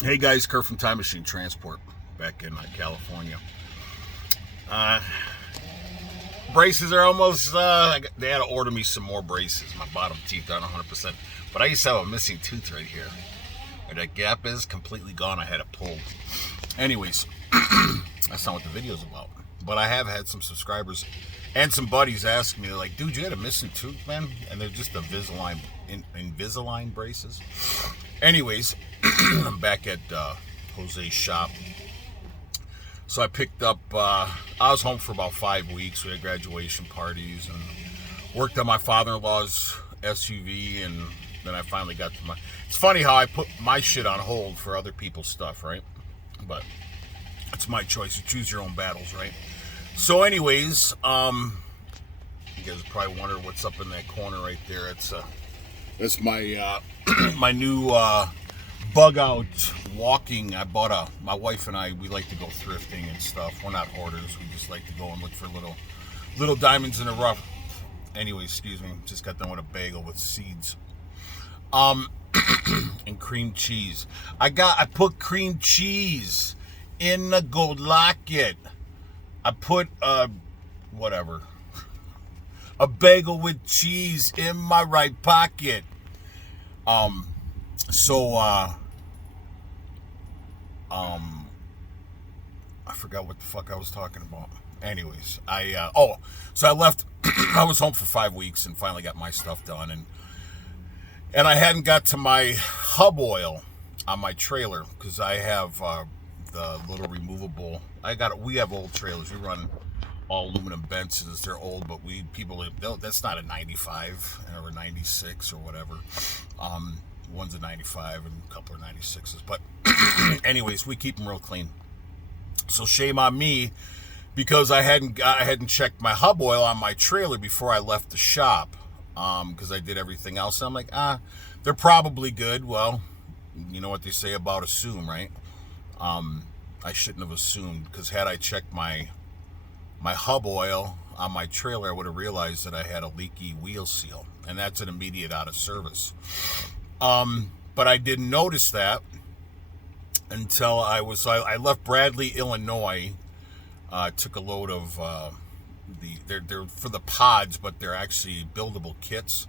Hey guys, Kurt from Time Machine Transport back in California. Uh, Braces are almost, they had to order me some more braces. My bottom teeth aren't 100%. But I used to have a missing tooth right here. Where that gap is completely gone. I had it pulled. Anyways, that's not what the video's about. But I have had some subscribers and some buddies ask me, like, dude, you had a missing tooth, man? And they're just Invisalign braces. Anyways, I'm back at Jose's shop. So I picked up, I was home for about 5 weeks. We had graduation parties and worked on my father-in-law's SUV, and then I finally got to it's funny how I put my shit on hold for other people's stuff, right? But it's my choice. You choose your own battles, right? So anyways, you guys probably wonder what's up in that corner right there. It's my, my new, bug out walking. I bought my wife and I, we like to go thrifting and stuff. We're not hoarders. We just like to go and look for little diamonds in the rough. Anyway, excuse me. Just got done with a bagel with seeds. And cream cheese. I put cream cheese in the gold locket. I put, whatever. A bagel with cheese in my right pocket. I forgot what the fuck I was talking about. Anyways, so I left. I was home for 5 weeks and finally got my stuff done, and I hadn't got to my hub oil on my trailer because I have the little removable. We have old trailers. We run all aluminum Bensons. They're old, but that's not a 95 or a 96 or whatever. One's a 95 and a couple are 96s. But anyways, we keep them real clean. So shame on me because I hadn't checked my hub oil on my trailer before I left the shop, because I did everything else. And I'm like, they're probably good. Well, you know what they say about assume, right? I shouldn't have assumed, because had I checked my hub oil on my trailer, I would have realized that I had a leaky wheel seal, and that's an immediate out of service. But I didn't notice that until I left Bradley, Illinois. Took a load of they're for the pods, but they're actually buildable kits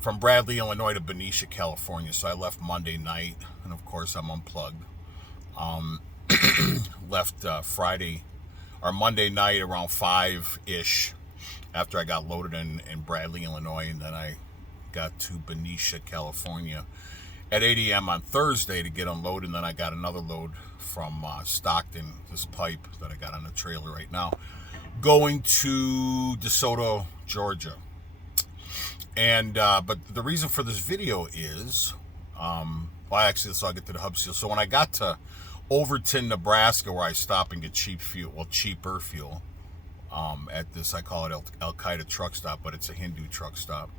from Bradley, Illinois to Benicia, California. So I left Monday night, and of course I'm unplugged. Left Friday or Monday night around 5-ish after I got loaded in Bradley, Illinois, and then I got to Benicia, California at 8 a.m. on Thursday to get unloaded, and then I got another load from Stockton, this pipe that I got on the trailer right now, going to DeSoto, Georgia. And but the reason for this video is, so I'll get to the hub seal. So when I got to Overton, Nebraska, where I stop and get cheaper fuel, at this, I call it Al Qaeda truck stop, but it's a Hindu truck stop.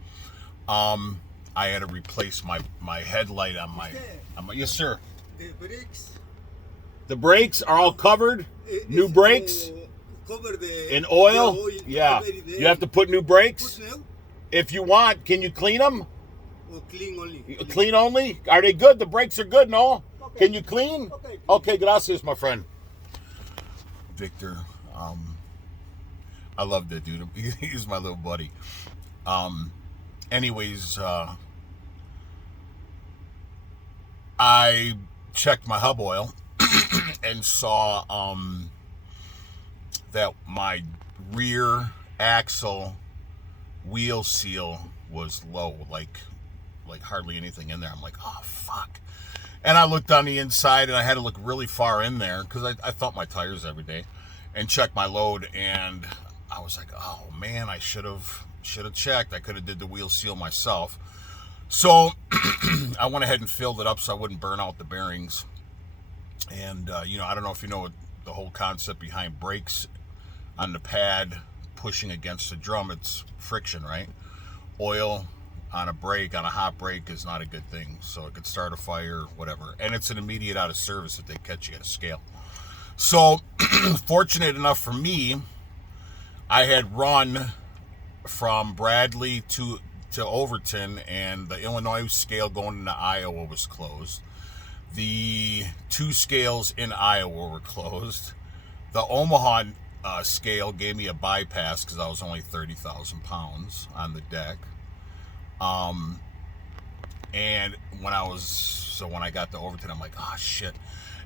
I had to replace my headlight on my yes sir. The brakes are all covered. New brakes in oil. Yeah, you have to put new brakes if you want. Can you clean them? Clean only. Clean only? Are they good? The brakes are good, no? Okay. Can you clean? Okay, gracias, my friend. Victor, I love that dude. He's my little buddy. Anyways, I checked my hub oil and saw that my rear axle wheel seal was low, like hardly anything in there. I'm like, oh fuck. And I looked on the inside, and I had to look really far in there because I thought my tires every day, and checked my load, and I was like, oh man, I should have checked. I could have did the wheel seal myself. So I went ahead and filled it up so I wouldn't burn out the bearings. And I don't know if you know the whole concept behind brakes on the pad pushing against the drum. It's friction, right? Oil on a brake, on a hot brake, is not a good thing. So it could start a fire, whatever. And it's an immediate out of service if they catch you at a scale. So fortunate enough for me, I had run from Bradley to Overton, and the Illinois scale going into Iowa was closed. The 2 scales in Iowa were closed. The Omaha scale gave me a bypass because I was only 30,000 pounds on the deck. And when I got to Overton, I'm like, oh shit.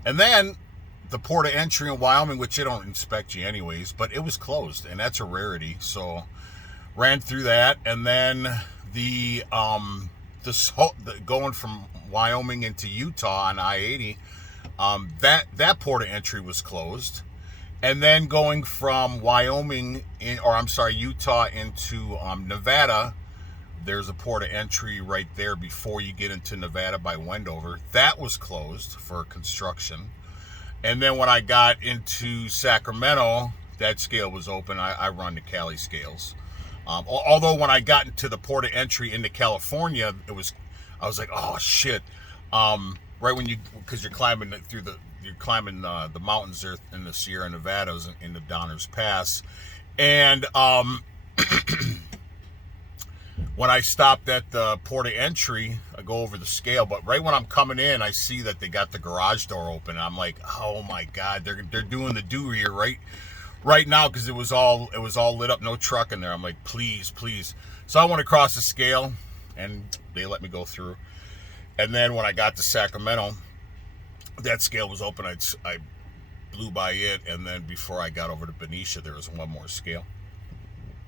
And then the port of entry in Wyoming, which they don't inspect you anyways, but it was closed, and that's a rarity. So ran through that, and then the going from Wyoming into Utah on I-80, that port of entry was closed. And then going from Utah into Nevada, there's a port of entry right there before you get into Nevada by Wendover. That was closed for construction. And then when I got into Sacramento, that scale was open. I run the Cali scales. Although when I got into the port of entry into California, I was like, oh shit. Right when because you're climbing the mountains there in the Sierra Nevadas in the Donner's Pass. And when I stopped at the port of entry, I go over the scale, but right when I'm coming in, I see that they got the garage door open. I'm like, oh my God, they're doing the do here right now, because it was all lit up, no truck in there. I'm like, please. So I went across the scale, and they let me go through. And then when I got to Sacramento, that scale was open. I blew by it, and then before I got over to Benicia, there was one more scale.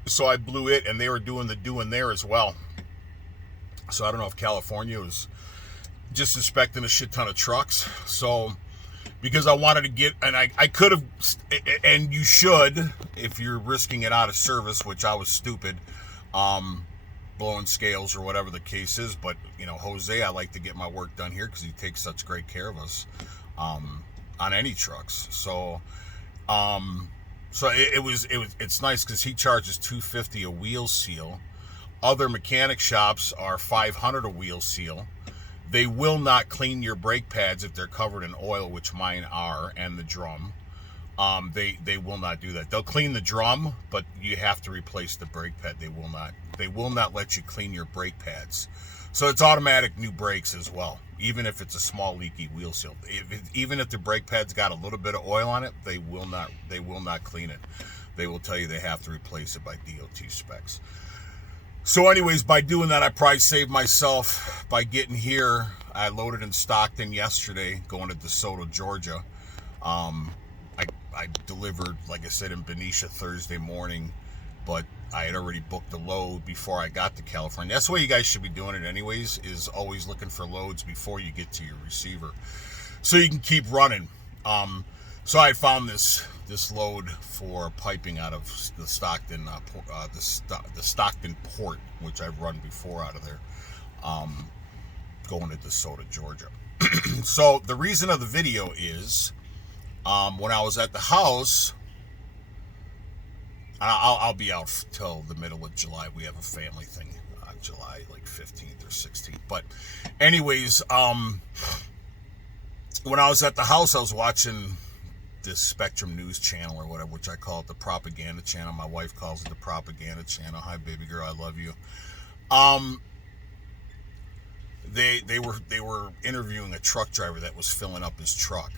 So I blew it, and they were doing the doing there as well. So I don't know if California was just inspecting a shit ton of trucks. So because I wanted to get, and I could have, and you should, if you're risking it out of service, which I was stupid, blowing scales or whatever the case is. But Jose, I like to get my work done here because he takes such great care of us on any trucks. So it's nice because he charges $250 a wheel seal. Other mechanic shops are $500 a wheel seal. They will not clean your brake pads if they're covered in oil, which mine are, and the drum. They will not do that. They'll clean the drum, but you have to replace the brake pad. They will not let you clean your brake pads. So it's automatic new brakes as well, even if it's a small leaky wheel seal. Even if the brake pad's got a little bit of oil on it, they will not clean it. They will tell you they have to replace it by DOT specs. So anyways, by doing that, I probably saved myself by getting here. I loaded in Stockton yesterday, going to DeSoto, Georgia. I delivered, like I said, in Benicia Thursday morning, but I had already booked the load before I got to California. That's the way you guys should be doing it anyways, is always looking for loads before you get to your receiver, so you can keep running. So I found this load for piping out of the Stockton the Stockton port, which I've run before out of there, going to DeSoto, Georgia. So the reason of the video is, when I was at the house, I'll be out till the middle of July. We have a family thing on July like 15th or 16th. But anyways, when I was at the house, I was watching this Spectrum News channel or whatever, which I call it the propaganda channel. My wife calls it the propaganda channel. Hi, baby girl, I love you. They were interviewing a truck driver that was filling up his truck,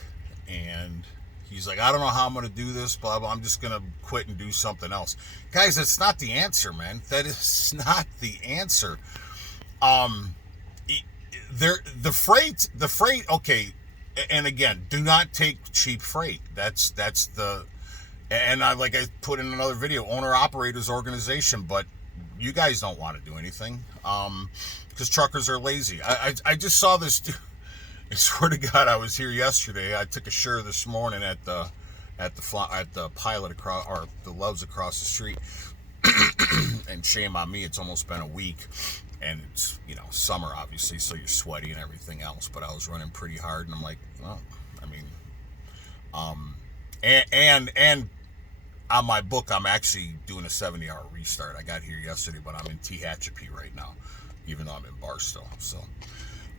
and he's like, I don't know how I'm going to do this, blah, blah. I'm just going to quit and do something else. Guys, that's not the answer, man. That is not the answer. The freight, okay. And again, do not take cheap freight. That's and I put in another video, owner operators organization, but you guys don't want to do anything, because truckers are lazy. I just saw this dude. I swear to God, I was here yesterday. I took a shirt this morning at the Pilot across, or the Loves across the street. And shame on me, it's almost been a week, and it's summer obviously, so you're sweaty and everything else. But I was running pretty hard, and I'm like, well, I mean, and on my book, I'm actually doing a 70-hour restart. I got here yesterday, but I'm in Tehachapi right now, even though I'm in Barstow. So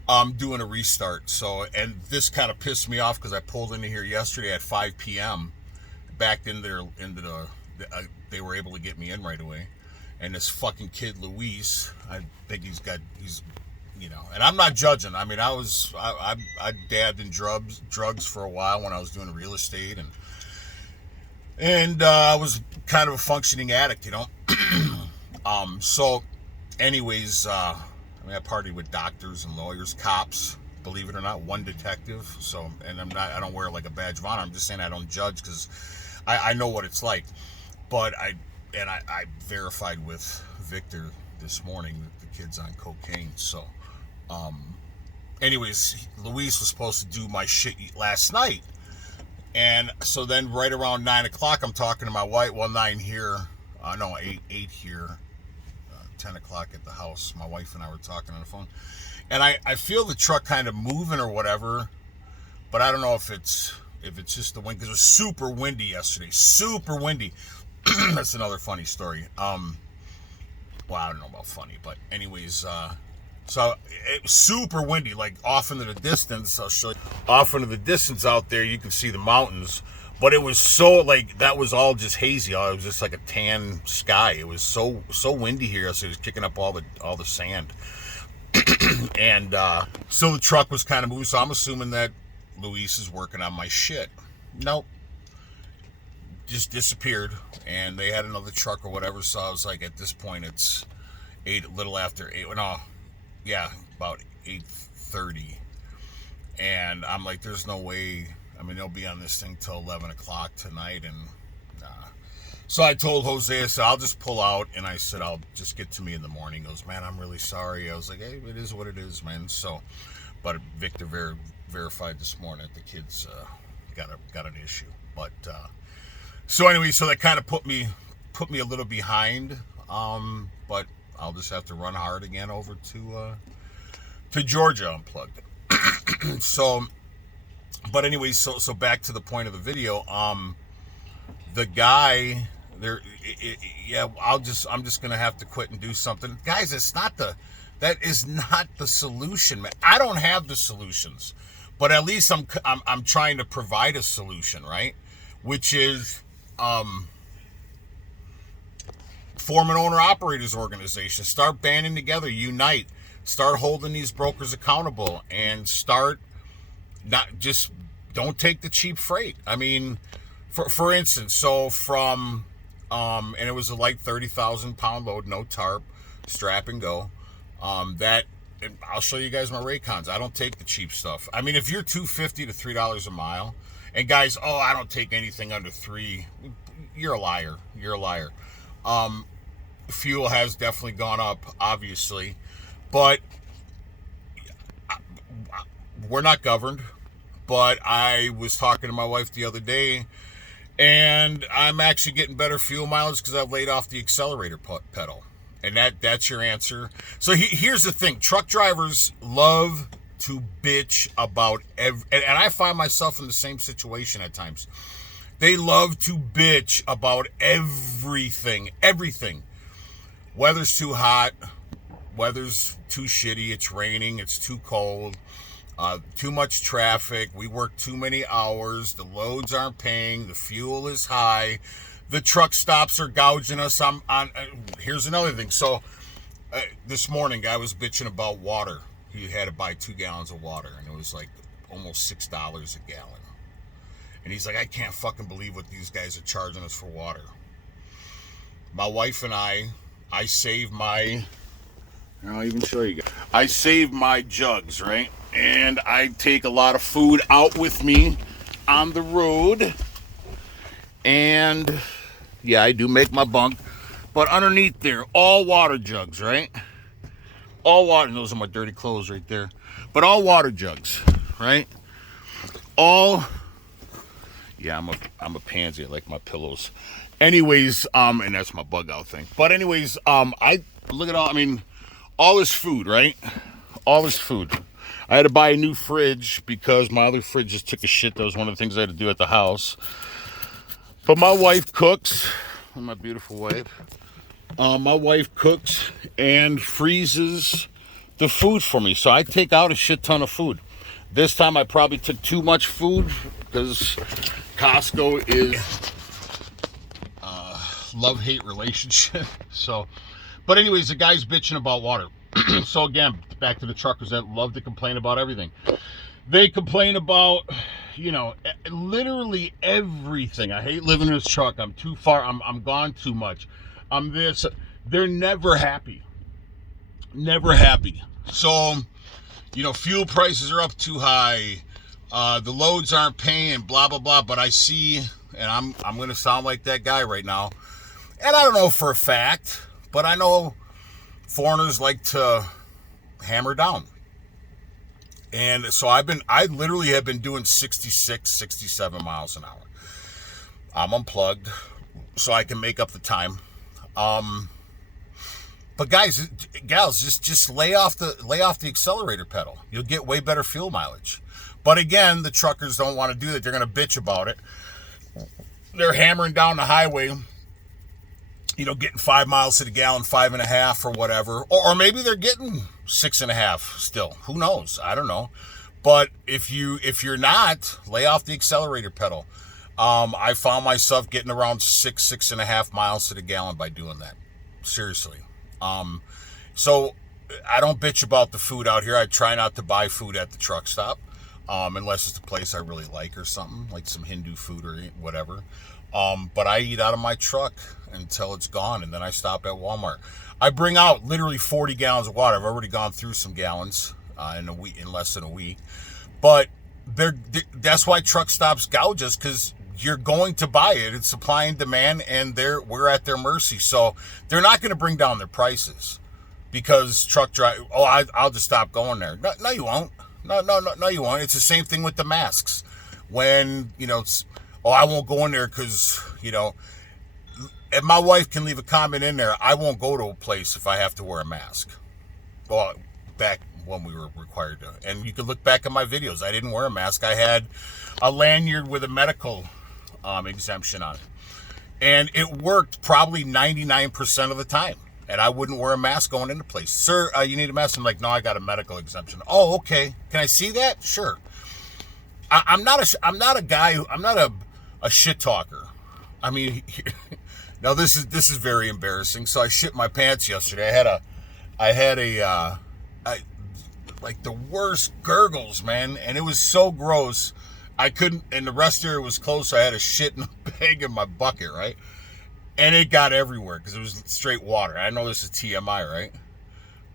I'm doing a restart. So, and this kind of pissed me off because I pulled into here yesterday at 5 p.m. backed into they were able to get me in right away. And this fucking kid Luis, I think he's and I'm not judging. I mean, I dabbed in drugs for a while when I was doing real estate, and I was kind of a functioning addict, So, anyways, I I partied with doctors and lawyers, cops. Believe it or not, one detective. So, and I don't wear like a badge of honor. I'm just saying I don't judge because I know what it's like. But I verified with Victor this morning that the kid's on cocaine. So, anyways, Luis was supposed to do my shit last night. And so then right around 9 o'clock, I'm talking to my wife. Well, 9 here. No, 8 here. 10 o'clock at the house. My wife and I were talking on the phone. And I feel the truck kind of moving or whatever. But I don't know if it's just the wind. Because it was super windy yesterday. Super windy. That's another funny story. Well, I don't know about funny. But anyways, so it was super windy, like off into the distance. I'll show you. Off into the distance out there, you can see the mountains. But it was so, like, that was all just hazy. It was just like a tan sky. It was so windy here, so it was kicking up all the sand. And so the truck was kind of moving. So I'm assuming that Luis is working on my shit. Nope. Just disappeared. And they had another truck or whatever. So I was like, at this point, it's a little after 8. No. Yeah, about 8:30, and I'm like, there's no way. I mean, they'll be on this thing till 11 o'clock tonight, and so I told Jose, I said, I'll just pull out, and I said, I'll just get to me in the morning. He goes, man, I'm really sorry. I was like, hey, it is what it is, man. So, but Victor verified this morning that the kids got an issue. But so anyway, so that kind of put me a little behind, but I'll just have to run hard again over to Georgia Unplugged. So, but anyway, so back to the point of the video. The guy there, I'm just gonna have to quit and do something, guys. That is not the solution, man. I don't have the solutions, but at least I'm trying to provide a solution, right? Which is form an owner-operators organization. Start banding together. Unite. Start holding these brokers accountable. And start don't take the cheap freight. I mean, for instance, so from, and it was a like 30,000 pound load, no tarp, strap and go. And I'll show you guys my Raycons. I don't take the cheap stuff. I mean, if you're $2.50 to $3 a mile, and guys, I don't take anything under $3, you're a liar. You're a liar. Fuel has definitely gone up, obviously, but we're not governed. But I was talking to my wife the other day, and I'm actually getting better fuel mileage because I've laid off the accelerator pedal. And that's your answer. So here's the thing. Truck drivers love to bitch about and I find myself in the same situation at times. They love to bitch about everything. Weather's too hot. Weather's too shitty. It's raining. It's too cold. Too much traffic. We work too many hours. The loads aren't paying. The fuel is high. The truck stops are gouging us. Here's another thing. So this morning, guy was bitching about water. He had to buy 2 gallons of water, and it was like almost $6 a gallon. And he's like, I can't fucking believe what these guys are charging us for water. My wife and I saved I'll even show you guys. I saved my jugs, right? And I take a lot of food out with me on the road. And yeah, I do make my bunk. But underneath there, all water jugs, right? All water. Those are my dirty clothes right there. But all water jugs, right? Yeah, I'm a pansy. I like my pillows. Anyways, and that's my bug out thing. But anyways, I look at all this food, right? All this food. I had to buy a new fridge because my other fridge just took a shit. That was one of the things I had to do at the house. But my wife cooks. My beautiful wife. My wife cooks and freezes the food for me. So I take out a shit ton of food. This time I probably took too much food because Costco is love-hate relationship. So, but anyways, the guy's bitching about water. So again, back to the truckers that love to complain about everything. They complain about, literally everything. I hate living in this truck. I'm too far. I'm gone too much. I'm this. They're never happy. Never happy. So, fuel prices are up too high. The loads aren't paying, blah, blah, blah. But I see, and I'm going to sound like that guy right now. And I don't know for a fact, but I know foreigners like to hammer down. And so I literally have been doing 66, 67 miles an hour. I'm unplugged so I can make up the time. But guys, gals, just lay off the accelerator pedal. You'll get way better fuel mileage. But again, the truckers don't want to do that. They're going to bitch about it. They're hammering down the highway, getting 5 miles to the gallon, 5.5 or whatever. Or maybe they're getting 6.5 still. Who knows? I don't know. But if you're not, lay off the accelerator pedal. I found myself getting around 6.5 miles to the gallon by doing that. Seriously. So I don't bitch about the food out here. I try not to buy food at the truck stop, unless it's a place I really like or something, like some Hindu food or whatever. But I eat out of my truck until it's gone, and then I stop at Walmart. I bring out literally 40 gallons of water. I've already gone through some gallons in less than a week. But that's why truck stops gouge us, because you're going to buy it. It's supply and demand, and we're at their mercy. So they're not going to bring down their prices because truck drive. Oh, I'll just stop going there. No, you won't. No, you won't. It's the same thing with the masks. When I won't go in there because if my wife can leave a comment in there, I won't go to a place if I have to wear a mask. Well, back when we were required to, and you can look back at my videos. I didn't wear a mask. I had a lanyard with a medical exemption on it, and it worked probably 99% of the time. And I wouldn't wear a mask going into place. Sir, you need a mask? I'm like, no, I got a medical exemption. Oh, okay. Can I see that? Sure. I'm not a guy who, I'm not a shit talker. I mean, now this is very embarrassing. So I shit my pants yesterday. I had like the worst gurgles, man, and it was so gross. I couldn't, and the rest area was closed, so I had a shit in a bag in my bucket, right? And it got everywhere because it was straight water. I know this is TMI, right?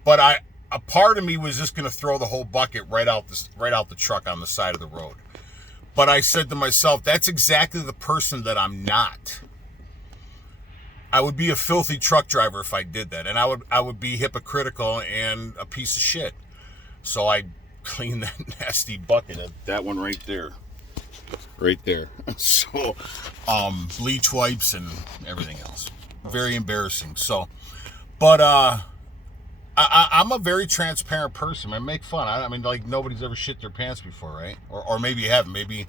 But a part of me was just going to throw the whole bucket right out the truck on the side of the road. But I said to myself, that's exactly the person that I'm not. I would be a filthy truck driver if I did that, and I would be hypocritical and a piece of shit. So I cleaned that nasty bucket, that one right there. Right there. So, bleach wipes and everything else. Very embarrassing. So, but I'm a very transparent person. I make fun. I mean, like nobody's ever shit their pants before, right? Or maybe you haven't. Maybe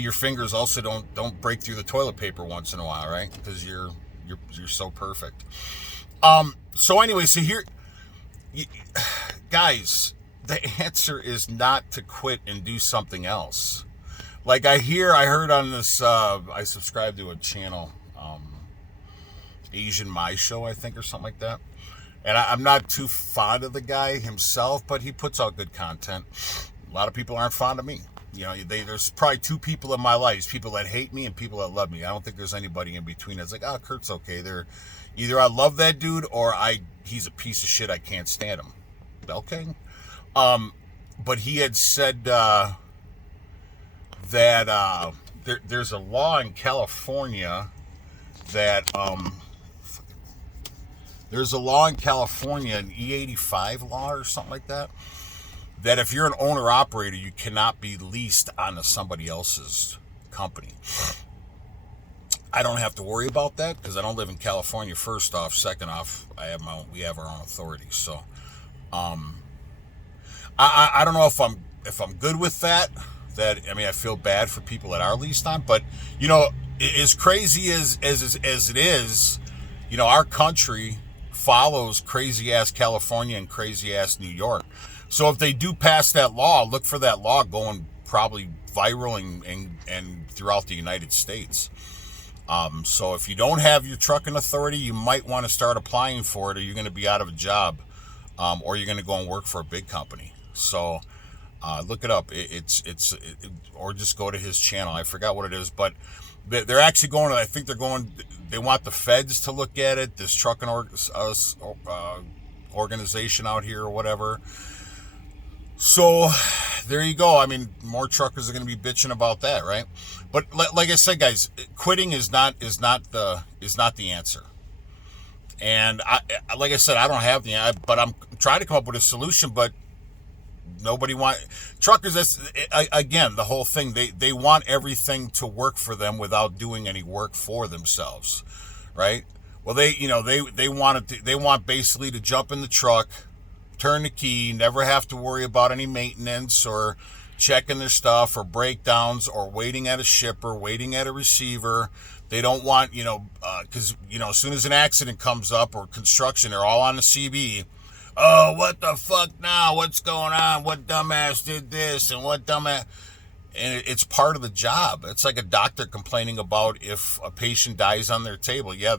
your fingers also don't break through the toilet paper once in a while, right? Because you're so perfect. So anyway, so here, guys, the answer is not to quit and do something else. Like I heard on this, I subscribe to a channel, Asian My Show, I think, or something like that. And I'm not too fond of the guy himself, but he puts out good content. A lot of people aren't fond of me. There's probably two people in my life, people that hate me and people that love me. I don't think there's anybody in between that's like, oh, Kurt's okay. They're either I love that dude or he's a piece of shit. I can't stand him. Okay. But he had said, that there's a law in California that there's a law in California, an E85 law or something like that, that if you're an owner-operator, you cannot be leased onto somebody else's company. I don't have to worry about that because I don't live in California, first off. Second off, we have our own authority. So I don't know if I'm good with that. I feel bad for people that are leased on, but as crazy as it is, our country follows crazy ass California and crazy ass New York. So if they do pass that law, look for that law going probably viral and throughout the United States. So if you don't have your trucking authority, you might want to start applying for it, or you're going to be out of a job. or you're going to go and work for a big company. So look it up. Or just go to his channel. I forgot what it is, but they're actually going. I think they're going. They want the feds to look at it. This trucking organization out here or whatever. So there you go. I mean, more truckers are going to be bitching about that, right? But like I said, guys, quitting is not the answer. And like I said, I don't have the answer, but I'm trying to come up with a solution. But nobody truckers. That's again the whole thing. They want everything to work for them without doing any work for themselves, right? Well, they want basically to jump in the truck, turn the key, never have to worry about any maintenance or checking their stuff or breakdowns or waiting at a shipper, waiting at a receiver. They don't want, because, as soon as an accident comes up or construction, they're all on the CB. Oh, what the fuck now? What's going on? What dumbass did this? And what dumbass... And it's part of the job. It's like a doctor complaining about if a patient dies on their table. Yeah,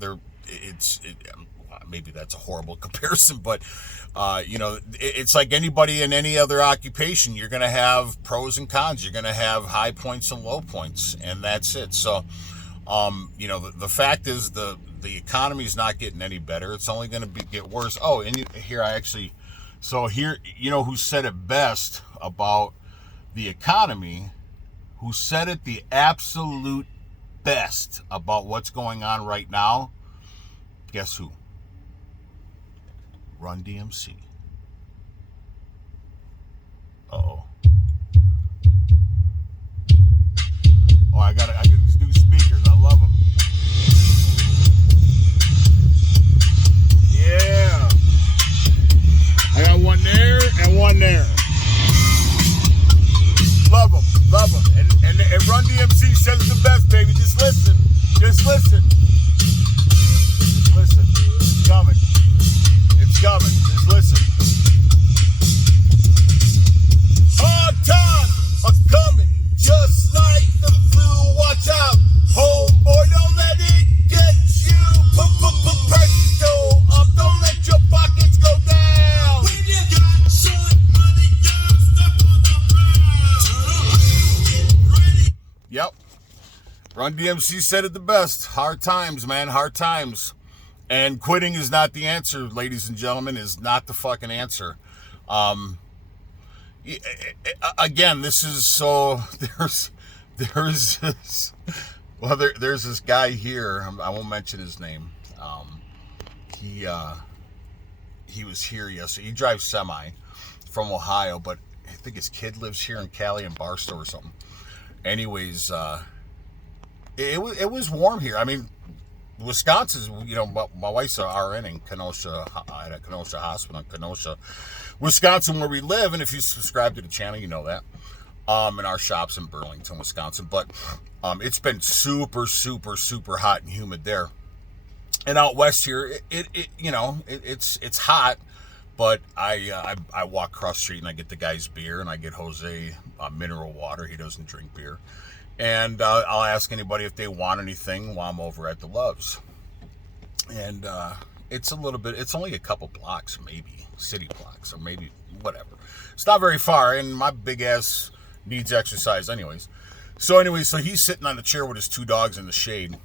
maybe that's a horrible comparison, but it's like anybody in any other occupation. You're going to have pros and cons. You're going to have high points and low points, and that's it. So, the fact is the economy is not getting any better. It's only going to get worse. Oh, and here who said it best about the economy? Who said it the absolute best about what's going on right now? Guess who? Run DMC. Uh-oh. Oh, I got these new speakers. I love them. Yeah. I got one there and one there. Love them. Love them. And Run DMC says the best, baby. Just listen. Just listen. Just listen. It's coming. It's coming. Just listen. Hard times are coming, just like the flu. Watch out, homeboy. Don't let it get you. Prices go up. Don't let your pockets go down. When you got short money, you step on the ground. Yep. Run DMC said it the best. Hard times, man. Hard times. And quitting is not the answer, ladies and gentlemen, is not the fucking answer. Again, this is so, there's this, well, there's this guy here, I won't mention his name. He was here yesterday. He drives semi from Ohio, but I think his kid lives here in Cali and Barstow or something. Anyways, it was warm here. I mean, Wisconsin's, my wife's a RN in Kenosha, at a Kenosha hospital in Kenosha, Wisconsin, where we live. And if you subscribe to the channel, you know that. And our shop's in Burlington, Wisconsin. But it's been super, super, super hot and humid there. And out west here, it's hot. But I walk across the street and I get the guy's beer, and I get Jose mineral water. He doesn't drink beer. And I'll ask anybody if they want anything while I'm over at the Loves. And it's only a couple blocks, maybe, city blocks, or maybe whatever. It's not very far, and my big ass needs exercise anyways. So he's sitting on the chair with his two dogs in the shade.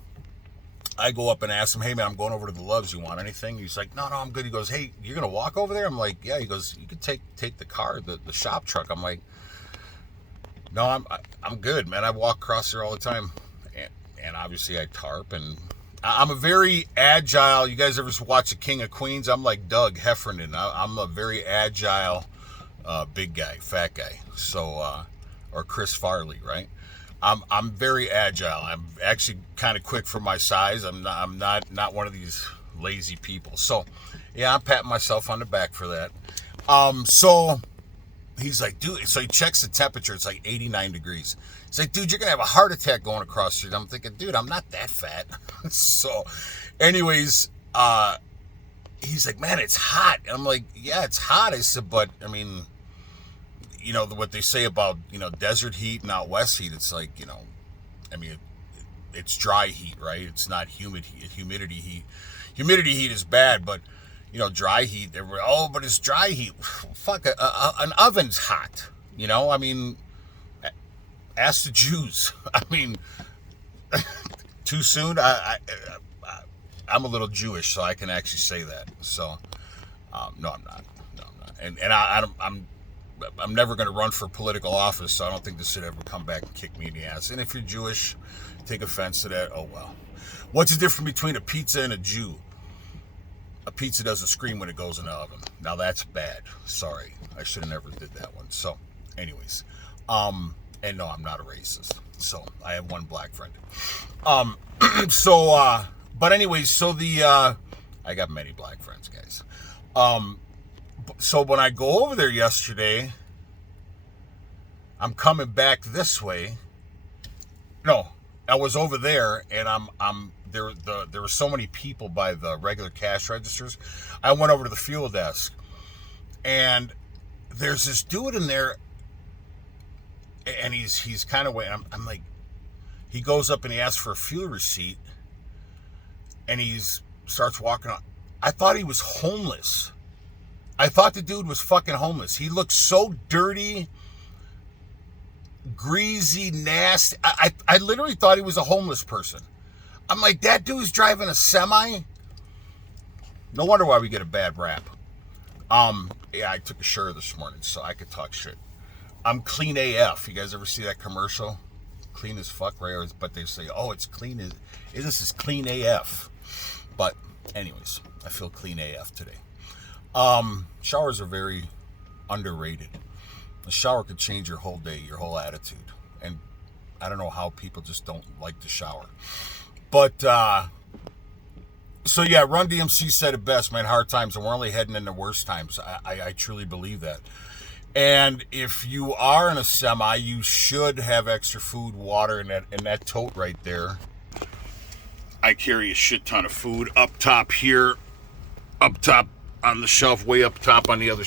I go up and ask him, hey man, I'm going over to the Loves. You want anything? He's like, no, I'm good. He goes, hey, you're going to walk over there? I'm like, yeah. He goes, you could take the car, the shop truck. I'm like, no, I'm good, man. I walk across there all the time, and obviously I tarp, and I'm a very agile. You guys ever watch The King of Queens? I'm like Doug Heffernan. I'm a very agile, big guy, fat guy. So, or Chris Farley, right? I'm very agile. I'm actually kind of quick for my size. I'm not one of these lazy people. So, yeah, I'm patting myself on the back for that. So. He's like, dude, so he checks the temperature. It's like 89 degrees. He's like, dude, you're going to have a heart attack going across the street. I'm thinking, dude, I'm not that fat. So anyways, he's like, man, it's hot. And I'm like, yeah, it's hot. I said, but I mean, what they say about, desert heat and out west heat, it's like, it's dry heat, right? It's not humid heat. Humidity heat is bad, but dry heat. They were, oh, but it's dry heat. Fuck, an oven's hot. I mean, ask the Jews. I mean, too soon. I'm a little Jewish, so I can actually say that. So, no, I'm not. No, I'm not. And I'm never going to run for political office, so I don't think this should ever come back and kick me in the ass. And if you're Jewish, take offense to that. Oh well. What's the difference between a pizza and a Jew? A pizza doesn't scream when it goes in the oven. Now that's bad. Sorry, I should have never did that one. So, anyways, and no, I'm not a racist. So I have one black friend. But anyways, so I got many black friends, guys. So when I go over there yesterday, I'm coming back this way. No, I was over there, and there were so many people by the regular cash registers. I went over to the fuel desk, and there's this dude in there, and he's kind of waiting. I'm like, he goes up and he asks for a fuel receipt, and starts walking on. I thought he was homeless. I thought the dude was fucking homeless. He looked so dirty, greasy, nasty. I literally thought he was a homeless person. I'm like, that dude's driving a semi? No wonder why we get a bad rap. Yeah, I took a shower this morning, so I could talk shit. I'm clean AF. You guys ever see that commercial? Clean as fuck, right? But they say, oh, it's clean as... This is clean AF. But anyways, I feel clean AF today. Showers are very underrated. A shower could change your whole day, your whole attitude. And I don't know how people just don't like to shower. But, so yeah, Run DMC said it best, man. Hard times, and we're only heading into worse times. I truly believe that. And if you are in a semi, you should have extra food, water, in that tote right there. I carry a shit ton of food up top here, up top on the shelf, way up top on the other.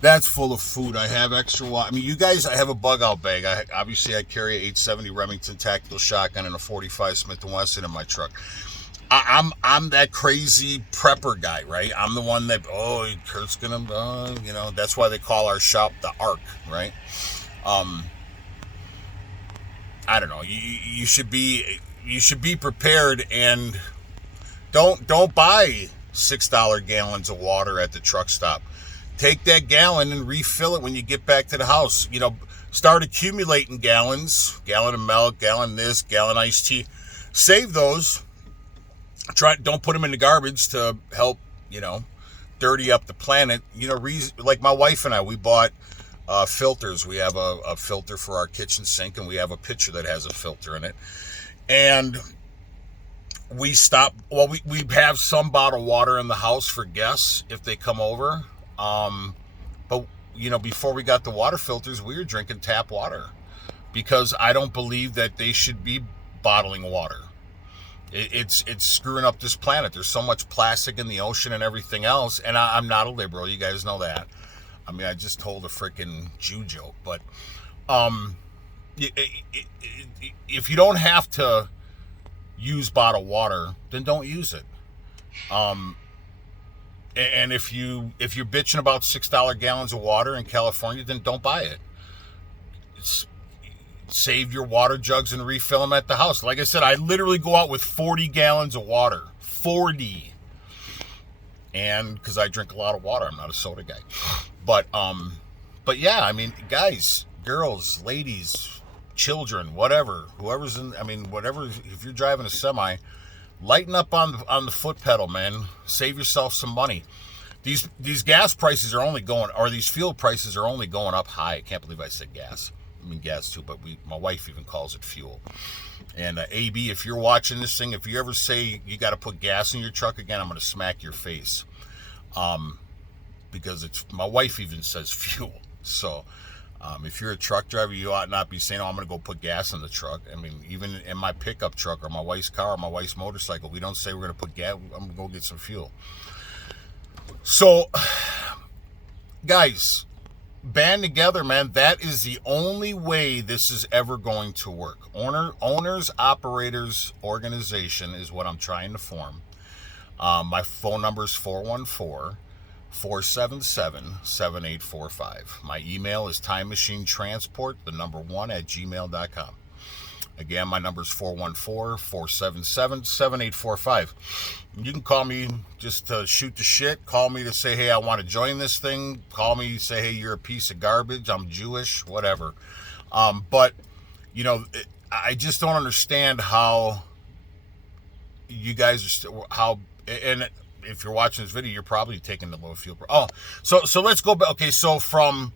That's full of food. I have extra water. I mean, you guys, I have a bug out bag. Obviously, I carry a 870 Remington tactical shotgun and a 45 Smith & Wesson in my truck. I'm that crazy prepper guy, right? I'm the one that, Kurt's gonna, that's why they call our shop the Ark, right? I don't know. You should be prepared, and don't buy $6 gallons of water at the truck stop. Take that gallon and refill it when you get back to the house. Start accumulating gallons, gallon of milk, gallon this, gallon iced tea. Save those. Don't put them in the garbage to help, dirty up the planet. Like my wife and I, we bought filters. We have a filter for our kitchen sink, and we have a pitcher that has a filter in it. And we have some bottled water in the house for guests if they come over. But before we got the water filters, we were drinking tap water, because I don't believe that they should be bottling water. It's screwing up this planet. There's so much plastic in the ocean and everything else. And I'm not a liberal. You guys know that. I mean, I just told a freaking Jew joke. But if you don't have to use bottled water, then don't use it. And if you're bitching about $6 gallons of water in California, then don't buy it. Save your water jugs and refill them at the house. Like I said, I literally go out with 40 gallons of water. 40. And because I drink a lot of water, I'm not a soda guy. But yeah, I mean, guys, girls, ladies, children, whatever, if you're driving a semi, lighten up on the foot pedal, man. Save yourself some money. These gas prices are only going, or these fuel prices are only going up high. I can't believe I said gas. I mean gas too, but my wife even calls it fuel. And AB, if you're watching this thing, if you ever say you got to put gas in your truck again, I'm going to smack your face. Because my wife even says fuel. So if you're a truck driver, you ought not be saying, I'm going to go put gas in the truck. I mean, even in my pickup truck or my wife's car or my wife's motorcycle, we don't say we're going to put gas. I'm going to go get some fuel. So, guys, band together, man. That is the only way this is ever going to work. Owners, operators, organization is what I'm trying to form. My phone number is 477-7845. My email is timemacinetransport, the number 1 at gmail.com. Again, my number is 414-477-7845. You can call me just to shoot the shit. Call me to say, hey, I want to join this thing. Call me, say, hey, you're a piece of garbage. I'm Jewish, whatever. But, you know, I just don't understand how you guys are, and if you're watching this video, you're probably taking the low fuel. So let's go back. Okay, so from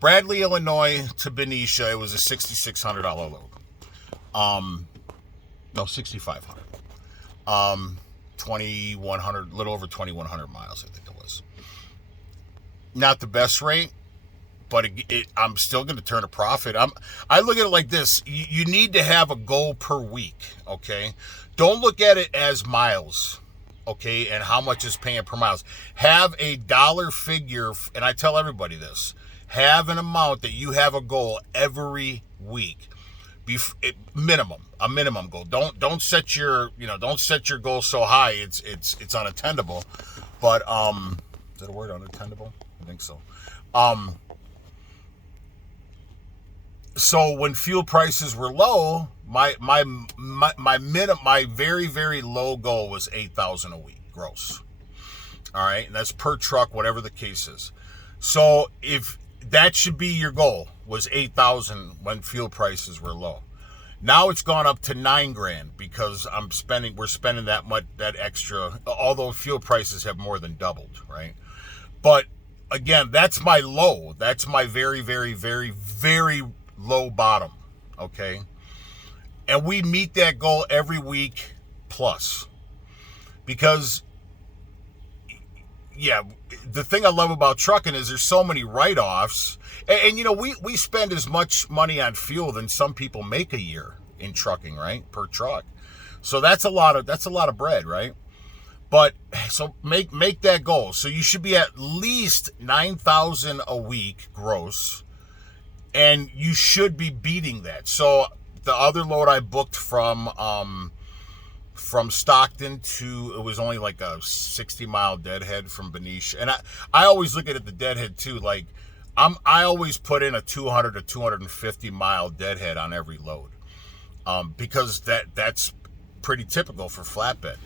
Bradley, Illinois to Benicia, it was a $6,600 load. No, 6,500. 2,100, little over 2,100 miles, I think it was. Not the best rate, but I'm still going to turn a profit. I look at it like this. You need to have a goal per week, okay? Don't look at it as miles, okay, and how much is paying per miles. Have a dollar figure, and I tell everybody this. Have an amount that you have a goal every week. A minimum goal. Don't set your goal so high it's unattainable. But is that a word, unattainable? I think so. So when fuel prices were low, my very, very low goal was $8,000 a week gross. All right, and that's per truck, whatever the case is. So if that should be your goal, was $8,000 when fuel prices were low. Now it's gone up to $9,000 because we're spending that much, that extra, although fuel prices have more than doubled, right? But again, that's my low. That's my very, very, very, very low bottom, okay? And we meet that goal every week plus. Because, yeah, the thing I love about trucking is there's so many write-offs. And you know, we spend as much money on fuel than some people make a year in trucking, right? Per truck. So that's a lot of bread, right? But so make that goal. So you should be at least 9,000 a week gross, and you should be beating that. So the other load I booked from Stockton to, it was only like a 60-mile deadhead from Benicia. And I always look at it, the deadhead too, like I always put in a 200 to 250 mile deadhead on every load, because that's pretty typical for flatbed.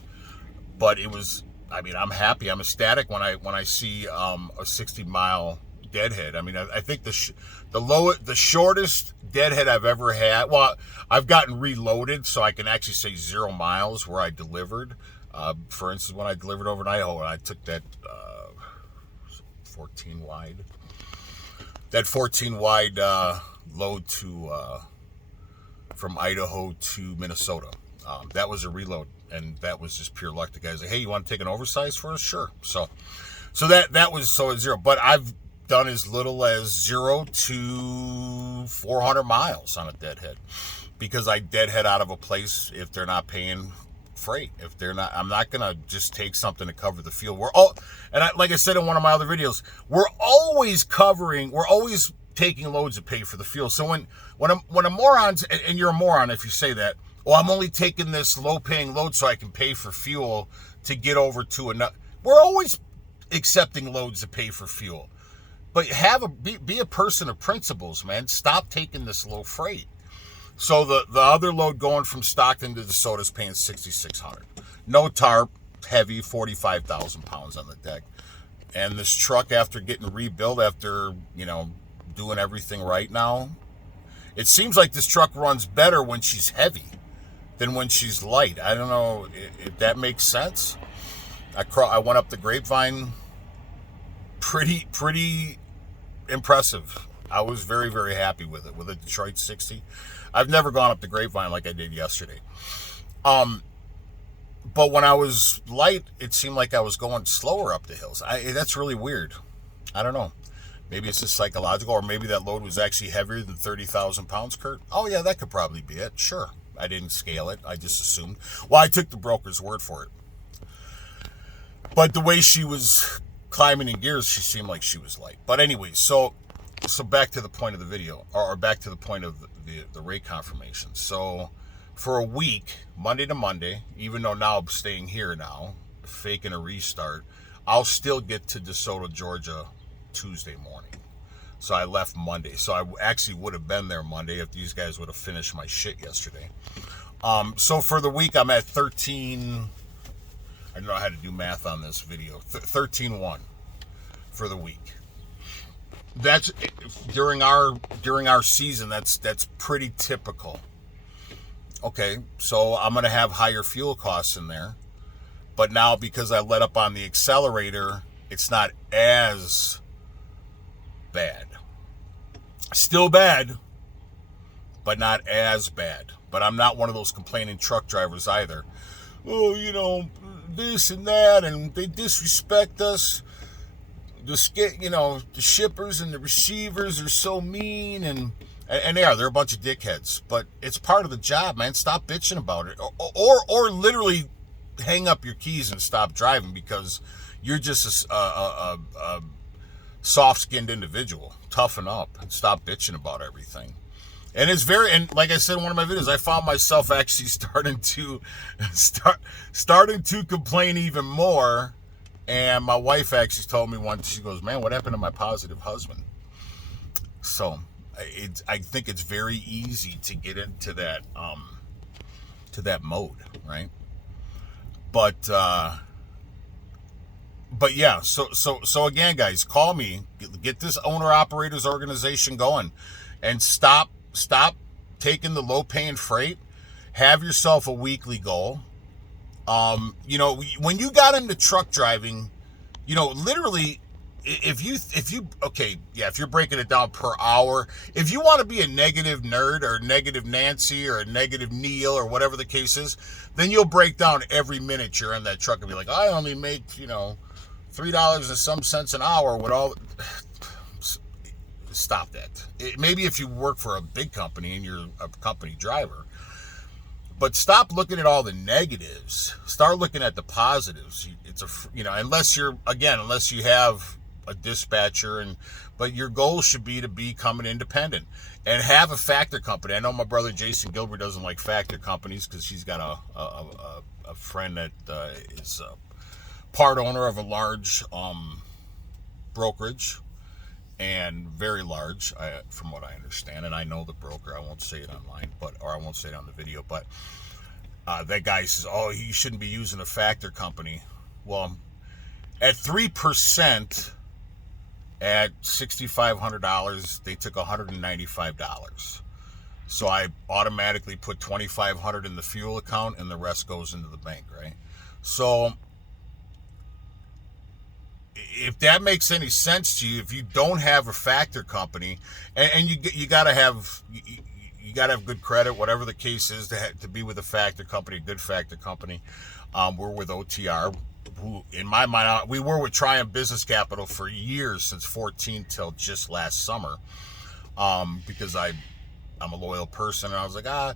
But it was, I mean, I'm happy, I'm ecstatic when I see a 60-mile deadhead. I mean, I think the shortest deadhead I've ever had. Well, I've gotten reloaded, so I can actually say 0 miles where I delivered. For instance, when I delivered over in Idaho, I took that 14 wide. That 14 wide load from Idaho to Minnesota. That was a reload, and that was just pure luck. The guy's like, hey, you want to take an oversize for us? Sure. So that was at 0. But I've done as little as 0 to 400 miles on a deadhead, because I deadhead out of a place if they're not paying freight. If they're not, I'm not gonna just take something to cover the fuel. Like I said in one of my other videos, we're always taking loads to pay for the fuel. So when a moron, and you're a moron if you say that, well, I'm only taking this low-paying load so I can pay for fuel to get over to another. We're always accepting loads to pay for fuel, but be a person of principles, man. Stop taking this low freight. So the other load going from Stockton to DeSoto is paying $6,600. No tarp, heavy, 45,000 pounds on the deck. And this truck, after getting rebuilt, after, doing everything right now, it seems like this truck runs better when she's heavy than when she's light. I don't know if that makes sense. I went up the Grapevine, pretty impressive. I was very, very happy with it, with a Detroit 60. I've never gone up the Grapevine like I did yesterday. But when I was light, it seemed like I was going slower up the hills. That's really weird. I don't know. Maybe it's just psychological, or maybe that load was actually heavier than 30,000 pounds, Kurt. Oh, yeah, that could probably be it. Sure. I didn't scale it. I just assumed. Well, I took the broker's word for it. But the way she was climbing in gears, she seemed like she was light. But anyway, so back to the point of the video, or back to the point of the rate confirmation. So for a week, Monday to Monday, even though now I'm staying here now, faking a restart, I'll still get to DeSoto, Georgia Tuesday morning. So I left Monday. So I actually would have been there Monday if these guys would have finished my shit yesterday. So for the week, I'm at 13. I don't know how to do math on this video. 13-1 for the week. That's during our season. That's pretty typical. Okay, so I'm gonna have higher fuel costs in there, but now because I let up on the accelerator, it's not as bad. Still bad, but not as bad. But I'm not one of those complaining truck drivers either. Oh, this and that, and they disrespect us. The shippers and the receivers are so mean, and they're a bunch of dickheads. But it's part of the job, man. Stop bitching about it, or literally hang up your keys and stop driving because you're just a soft-skinned individual. Toughen up and stop bitching about everything. And it's and like I said in one of my videos, I found myself actually starting to complain even more. And my wife actually told me once, she goes, man, what happened to my positive husband? So I think it's very easy to get into that mode, right? But yeah, so again, guys, call me, get this owner-operators organization going, and stop taking the low-paying freight. Have yourself a weekly goal. When you got into truck driving, literally, if you're breaking it down per hour, if you want to be a negative nerd or negative Nancy or a negative Neil or whatever the case is, then you'll break down every minute you're in that truck and be like, I only make, $3 and some cents an hour with all. Stop that. Maybe if you work for a big company and you're a company driver. But stop looking at all the negatives. Start looking at the positives. Unless you have a dispatcher, but your goal should be to become an independent and have a factor company. I know my brother Jason Gilbert doesn't like factor companies because he's got a friend that is part owner of a large brokerage. And very large, from what I understand, and I know the broker. I won't say it online, or I won't say it on the video. But that guy says, "Oh, you shouldn't be using a factor company." Well, at 3%, at $6,500, they took $195. So I automatically put $2,500 in the fuel account, and the rest goes into the bank, right? So if that makes any sense to you, if you don't have a factor company, and you gotta have good credit, whatever the case is, to be with a factor company, a good factor company. We're with OTR, who in my mind, we were with Triumph Business Capital for years, since 2014 till just last summer, because I'm a loyal person, and I was like,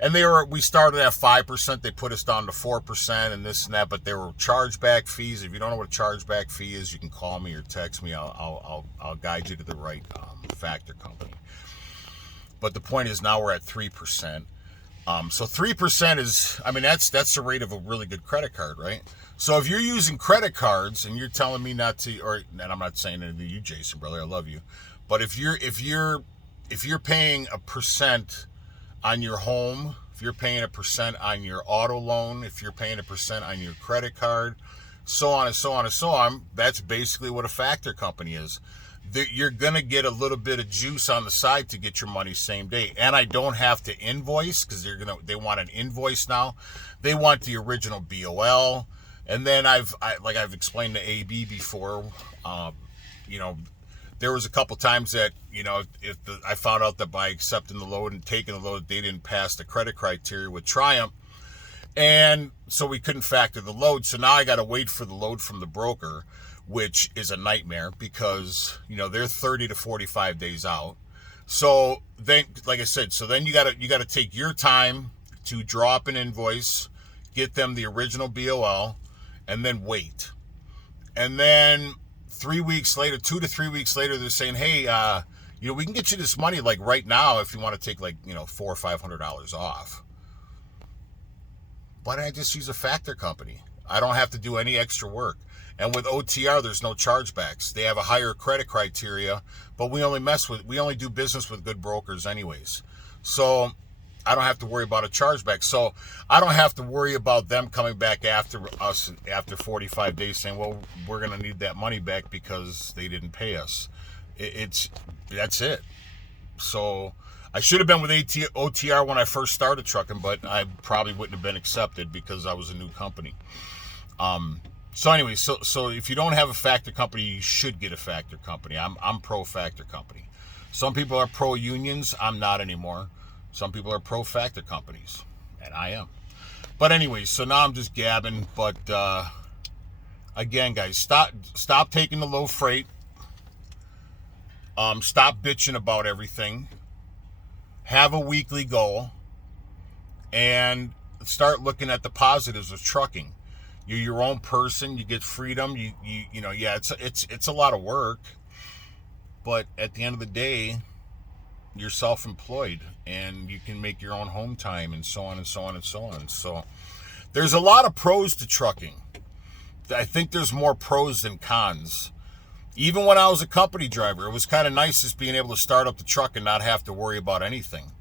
and we started at 5%, they put us down to 4% and this and that, but there were chargeback fees. If you don't know what a chargeback fee is, you can call me or text me. I'll guide you to the right factor company. But the point is, now we're at 3%. So 3% is, that's the rate of a really good credit card, right? So if you're using credit cards and you're telling me not to, and I'm not saying anything to you, Jason, brother, I love you, but if you're paying 1% on your home, if you're paying 1% on your auto loan, if you're paying 1% on your credit card, so on and so on and so on, that's basically what a factor company is. You're going to get a little bit of juice on the side to get your money same day. And I don't have to invoice, because they want an invoice now. They want the original BOL. And then I've explained to AB before, there was a couple times that, I found out that by accepting the load and taking the load, they didn't pass the credit criteria with Triumph. And so we couldn't factor the load. So now I got to wait for the load from the broker, which is a nightmare because, they're 30 to 45 days out. So then, like I said, then you got to take your time to draw up an invoice, get them the original BOL, and then wait. And then 2 to 3 weeks later, they're saying, hey, we can get you this money like right now if you want to take $400 or $500 off. Why don't I just use a factor company? I don't have to do any extra work. And with OTR, there's no chargebacks. They have a higher credit criteria, but we only do business with good brokers anyways. So I don't have to worry about a chargeback. So I don't have to worry about them coming back after us after 45 days saying, well, we're going to need that money back because they didn't pay us. That's it. So I should have been with OTR when I first started trucking, but I probably wouldn't have been accepted because I was a new company. So anyway, so if you don't have a factor company, you should get a factor company. I'm pro factor company. Some people are pro unions. I'm not anymore. Some people are pro factor companies, and I am. But anyway, so now I'm just gabbing. But again, guys, stop taking the low freight. Stop bitching about everything. Have a weekly goal, and start looking at the positives of trucking. You're your own person. You get freedom. You know, yeah, it's a lot of work, but at the end of the day, you're self-employed and you can make your own home time and so on and so on and so on. So there's a lot of pros to trucking. I think there's more pros than cons. Even when I was a company driver, it was kind of nice just being able to start up the truck and not have to worry about anything.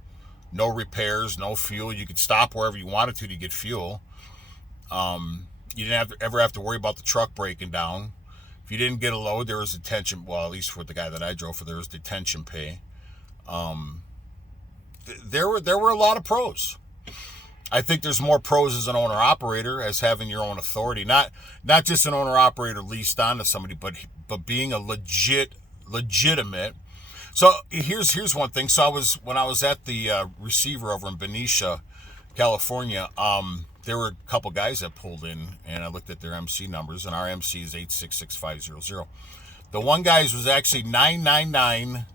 No repairs, no fuel. You could stop wherever you wanted to get fuel. You didn't ever have to worry about the truck breaking down. If you didn't get a load, there was detention. Well, at least for the guy that I drove for, there was detention pay. There were a lot of pros. I think there's more pros as an owner-operator, as having your own authority. Not just an owner-operator leased onto somebody, but being a legitimate. So here's one thing. So when I was at the receiver over in Benicia, California, there were a couple guys that pulled in, and I looked at their MC numbers, and our MC is 8666500. The one guy's was actually 999,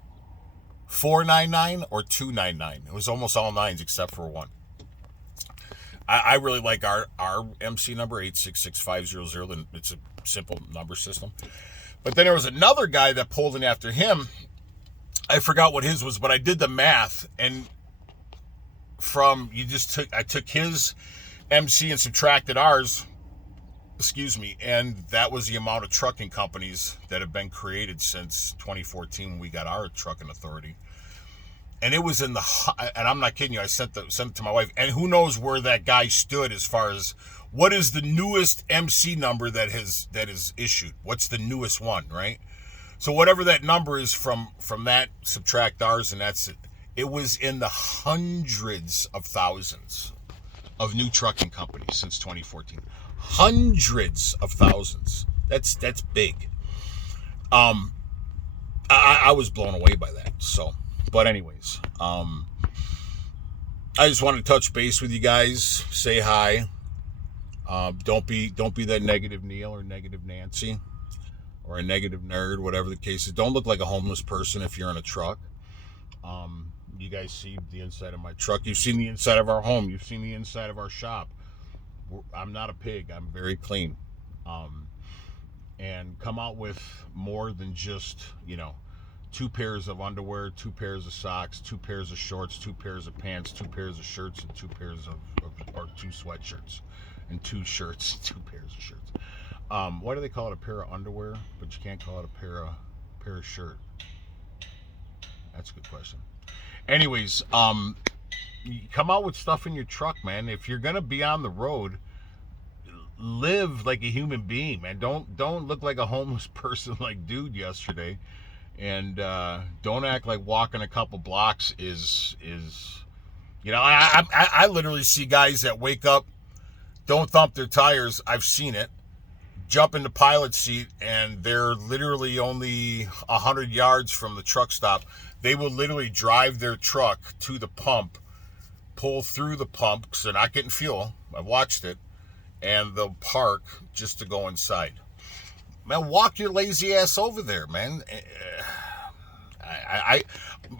499, or 299. It was almost all nines except for one. I really like our MC number, 8666500. It's a simple number system. But then there was another guy that pulled in after him. I forgot what his was, but I did the math, and I took his MC and subtracted ours, and that was the amount of trucking companies that have been created since 2014 when we got our trucking authority. And it was and I'm not kidding you, I sent it to my wife, and who knows where that guy stood as far as what is the newest MC number that is issued. What's the newest one, right? So whatever that number is from that, subtract ours, and that's it. It was in the hundreds of thousands of new trucking companies since 2014. Hundreds of thousands. That's big. I was blown away by that. So, but anyways, I just wanted to touch base with you guys, say hi. Don't be that negative Neil or negative Nancy or a negative nerd, whatever the case is. Don't look like a homeless person if you're in a truck. You guys see the inside of my truck. You've seen the inside of our home. You've seen the inside of our shop. I'm not a pig. I'm very clean. And come out with more than just, 2 pairs of underwear, 2 pairs of socks, 2 pairs of shorts, 2 pairs of pants, 2 pairs of shirts, and 2 pairs or 2 sweatshirts, and 2 shirts, 2 pairs of shirts. Why do they call it a pair of underwear, but you can't call it a pair of shirt? That's a good question. Anyways, you come out with stuff in your truck, man. If you're gonna be on the road, live like a human being, man. Don't look like a homeless person like dude yesterday, and don't act like walking a couple blocks is. I literally see guys that wake up, don't thump their tires. I've seen it. Jump in the pilot seat, and they're literally only 100 yards from the truck stop. They will literally drive their truck to the pump, pull through the pump because they're not getting fuel. I've watched it. And they'll park just to go inside. Man, walk your lazy ass over there, man. I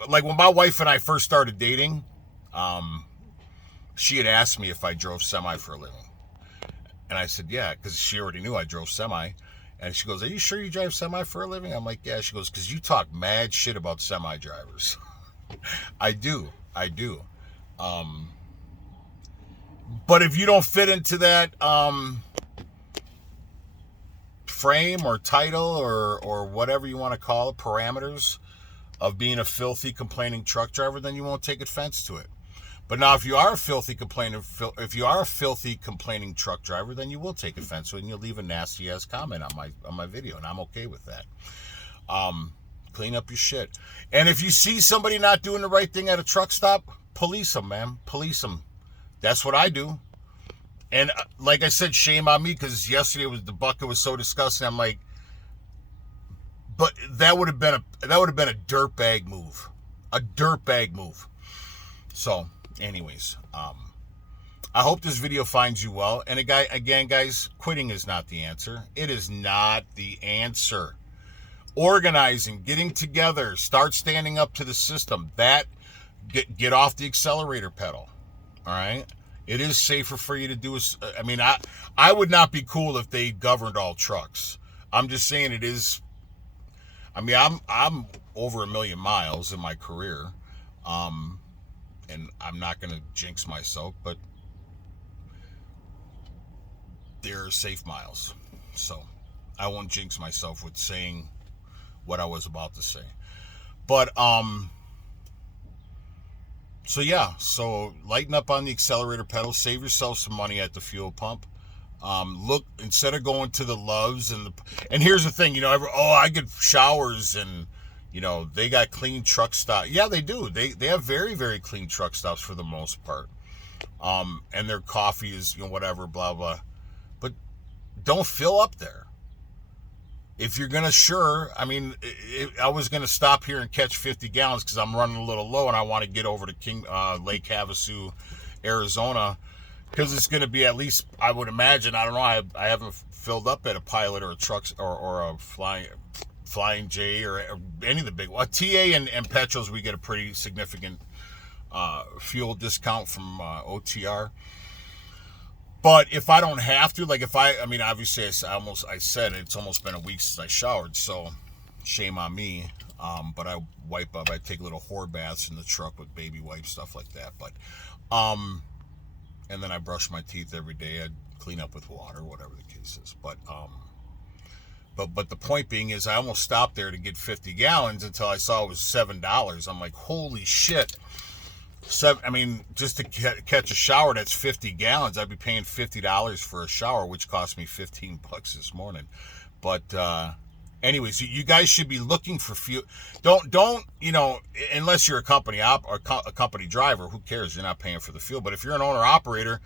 like when my wife and I first started dating, she had asked me if I drove semi for a living. And I said, yeah, because she already knew I drove semi. And she goes, are you sure you drive semi for a living? I'm like, yeah. She goes, because you talk mad shit about semi drivers. I do. But if you don't fit into that frame or title or whatever you want to call it, parameters of being a filthy complaining truck driver, then you won't take offense to it. But now, if you are a filthy complaining truck driver, then you will take offense to it, and you'll leave a nasty ass comment on my video, and I'm okay with that. Clean up your shit. And if you see somebody not doing the right thing at a truck stop, police them, man. Police them. That's what I do. And like I said, shame on me, because yesterday the bucket was so disgusting. I'm like, but that would have been a dirtbag move. A dirtbag move. So, anyways, I hope this video finds you well. And again, guys, quitting is not the answer. It is not the answer. Organizing, getting together, start standing up to the system. That get off the accelerator pedal. All right. It is safer for you to do. I mean, I would not be cool if they governed all trucks. I'm just saying it is. I mean, I'm over 1 million miles in my career, and I'm not going to jinx myself, but they're safe miles, so I won't jinx myself with saying what I was about to say. But so yeah, so lighten up on the accelerator pedal, save yourself some money at the fuel pump. Look, instead of going to the Loves and here's the thing, I get showers and they got clean truck stops. Yeah, they do. They have very, very clean truck stops for the most part. And their coffee is whatever, blah blah. But don't fill up there. If you're going to, I was going to stop here and catch 50 gallons because I'm running a little low and I want to get over to Lake Havasu, Arizona, because it's going to be at least, I would imagine, I don't know, I haven't filled up at a Pilot or a truck or a Flying J or any of the big ones. TA and Petros, we get a pretty significant fuel discount from OTR. But if I don't have to, like obviously I said it's almost been a week since I showered, so shame on me. But I wipe up, I take little whore baths in the truck with baby wipes, stuff like that. But, and then I brush my teeth every day. I clean up with water, whatever the case is. But the point being is I almost stopped there to get 50 gallons until I saw it was $7. I'm like, holy shit. Just to catch a shower that's 50 gallons, I'd be paying $50 for a shower, which cost me $15 this morning. But anyways, you guys should be looking for fuel. Don't unless you're a company or a company driver, who cares? You're not paying for the fuel. But if you're an owner operator,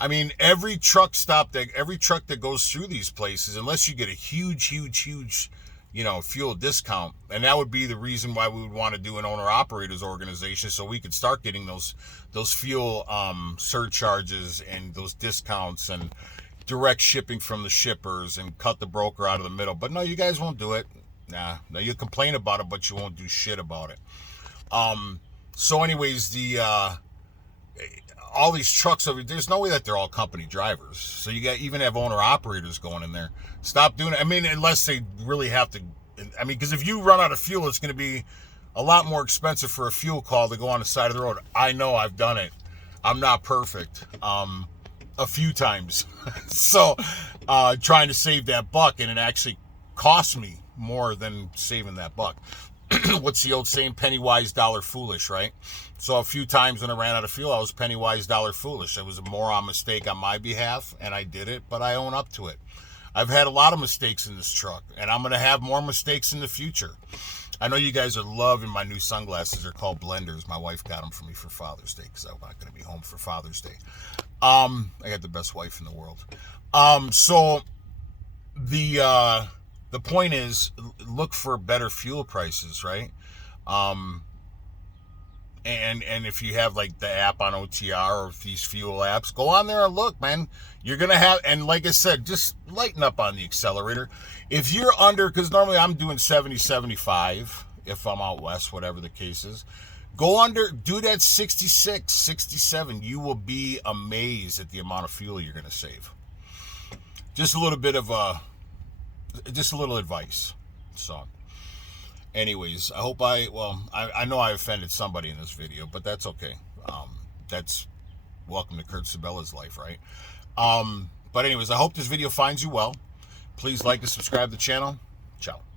every truck that goes through these places, unless you get a huge fuel discount, and that would be the reason why we would want to do an owner operators organization, so we could start getting those fuel surcharges and those discounts and direct shipping from the shippers and cut the broker out of the middle. But no, you guys won't do it. No, you complain about it, but you won't do shit about it. So anyways, all these trucks over, there's no way that they're all company drivers. So you even have owner operators going in there. Stop doing it. Unless they really have to. Because if you run out of fuel, it's going to be a lot more expensive for a fuel call to go on the side of the road. I know, I've done it. I'm not perfect. A few times. So trying to save that buck, and it actually cost me more than saving that buck. What's the old saying? Penny wise, dollar foolish, right? So a few times when I ran out of fuel, I was penny wise, dollar foolish. It was a moron mistake on my behalf, and I did it, but I own up to it. I've had a lot of mistakes in this truck, and I'm going to have more mistakes in the future. I know you guys are loving my new sunglasses. They're called Blenders. My wife got them for me for Father's Day because I'm not going to be home for Father's Day. I got the best wife in the world. So the point is, look for better fuel prices, right? And if you have like the app on OTR or these fuel apps, go on there and look, man. You're going to have, and like I said, just lighten up on the accelerator. If you're under, because normally I'm doing 70, 75 if I'm out west, whatever the case is. Go under, do that 66, 67. You will be amazed at the amount of fuel you're going to save. Just a little advice. So, anyways, I hope I know I offended somebody in this video, but that's okay. That's welcome to Kurt Sabella's life, right? But anyways, I hope this video finds you well. Please like and subscribe to the channel. Ciao.